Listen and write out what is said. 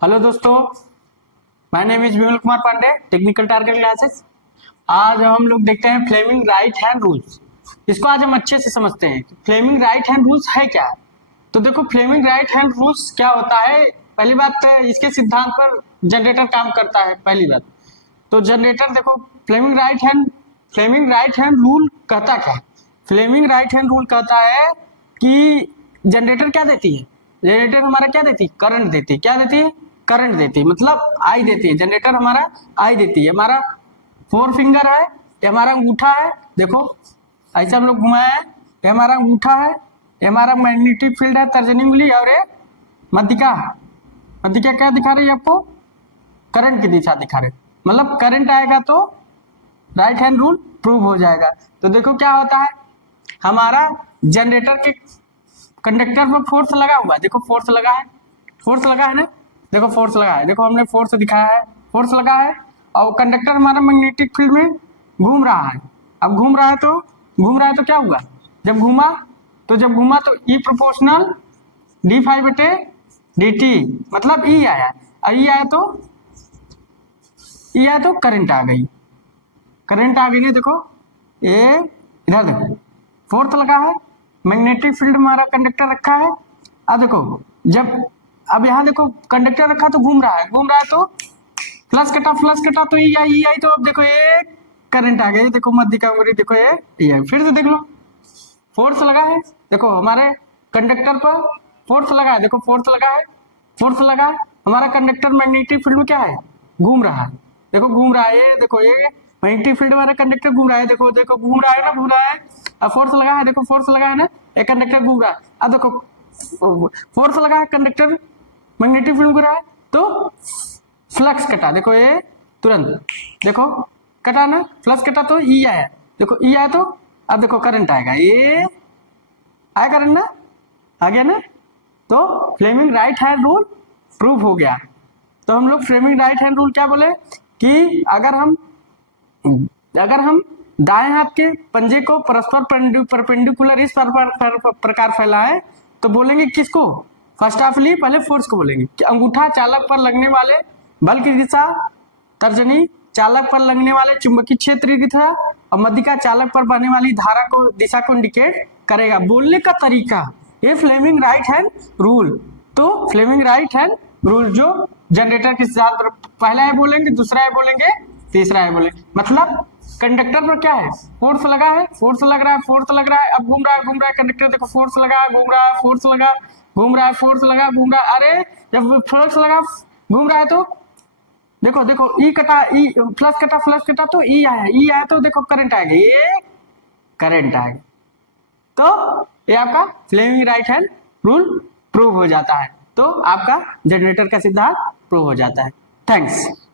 Hello दोस्तों, my name is Vimal Kumar Pandey, technical target classes. आज हम लोग देखते हैं फ्लेमिंग राइट हैंड रूल्स। इसको आज हम अच्छे से समझते हैं कि फ्लेमिंग राइट हैंड रूल्स है क्या। तो देखो, फ्लेमिंग राइट हैंड रूल्स क्या होता है। पहली बात है, इसके सिद्धांत पर जनरेटर काम करता है। पहली बात तो जनरेटर देखो, फ्लेमिंग राइट हैंड रूल कहता क्या है। फ्लेमिंग राइट हैंड रूल कहता है कि जनरेटर क्या देती है, जनरेटर हमारा क्या देती है, करंट देती है। क्या देती है, करंट देती है, मतलब आई देती है। जनरेटर हमारा आई देती है। हमारा फोर फिंगर है, ये हमारा अंगूठा है। देखो ऐसे हम लोग घुमाया है, ये हमारा अंगूठा है, ये हमारा मैग्नेटिक फील्ड है, तर्जनी उंगली, और ये मध्यिका। मध्यिका क्या दिखा रही है आपको, करंट की दिशा दिखा रहे। मतलब करंट आएगा तो राइट हैंड रूल प्रूव हो जाएगा। तो देखो क्या होता है, हमारा जनरेटर के कंडक्टर पर फोर्स लगा हुआ है। देखो फोर्स लगा है, फोर्स लगा है ना, देखो फोर्स लगा है। देखो हमने फोर्स दिखाया है, फोर्स लगा है। और कंडक्टर हमारा मैग्नेटिक फील्ड में घूम रहा है। अब घूम रहा है तो क्या हुआ, जब घूमा तो ई प्रोपोर्शनल डी फाइव बटे डी टी, मतलब ई आया। ई आया तो करंट आ गई, करंट आ गई ना। देखो ये इधर देखो, फोर्स लगा है, मैग्नेटिक फील्ड हमारा कंडक्टर रखा है। अब देखो, अब यहाँ देखो कंडक्टर रखा तो घूम रहा है तो फ्लक्स कटा तो ई आई तो अब देखो ये करंट आ गई। देखो मध्यिका उंगली, देखो ये आई। फिर से देख लो, फोर्स लगा है, देखो हमारे कंडक्टर पर फोर्स लगा है। देखो फोर्स लगा है, हमारा कंडक्टर मैग्नेटिक फील्ड में क्या है, घूम रहा है। देखो घूम रहा है, ये देखो ये मैग्नेटिक फील्ड हमारा कंडक्टर घूम रहा है। देखो घूम रहा है ना, घूम रहा है। अब फोर्स लगा है, देखो फोर्स लगा है ना, एक कंडक्टर घूम रहा है। अब देखो फोर्स लगा है, कंडक्टर मैग्नेटिक फील्ड घूम रहा है तो फ्लक्स कटा। देखो ये तुरंत देखो कटा ना, फ्लक्स कटा तो ई आया। देखो ई आया तो अब देखो करंट आएगा, ये आया करंट ना, आ गया ना। तो Fleming right hand rule prove हो गया। तो हम लोग फ्लेमिंग राइट हैंड रूल क्या बोले कि अगर हम दाएं हाथ के पंजे को परस्पर परपेंडिकुलर इस प्रकार फैलाएं तो बोलेंगे किसको, फर्स्ट ऑफली पहले फोर्स को बोलेंगे कि अंगूठा चालक पर लगने वाले बल की दिशा, तर्जनी चालक पर लगने वाले चुंबकीय क्षेत्र की दिशा, और मध्यिका चालक पर बहने वाली धारा को दिशा को इंडिकेट करेगा। बोलने का तरीका ये फ्लेमिंग राइट हैंड रूल। तो फ्लेमिंग राइट हैंड रूल जो जनरेटर के साथ पहला है बोलेंगे, दूसरा है बोलेंगे, तीसरा है बोलेंगे। मतलब कंडक्टर पर क्या है, फोर्स लगा है, फोर्स लग रहा है। अब घूम रहा है कंडक्टर, देखो फोर्स लगा, घूम रहा है, फोर्स लगा, घूम रहा है, फोर्स लगा, घूम रहा है। अरे जब फोर्स लगा घूम रहा है तो देखो ई कटा, ई फ्लक्स कटा तो ई आया तो देखो करंट आएगा, ये करंट आएगा। तो ये आपका Fleming right hand rule prove हो जाता है। तो आपका जनरेटर का सिद्धांत प्रूव हो जाता है। थैंक्स।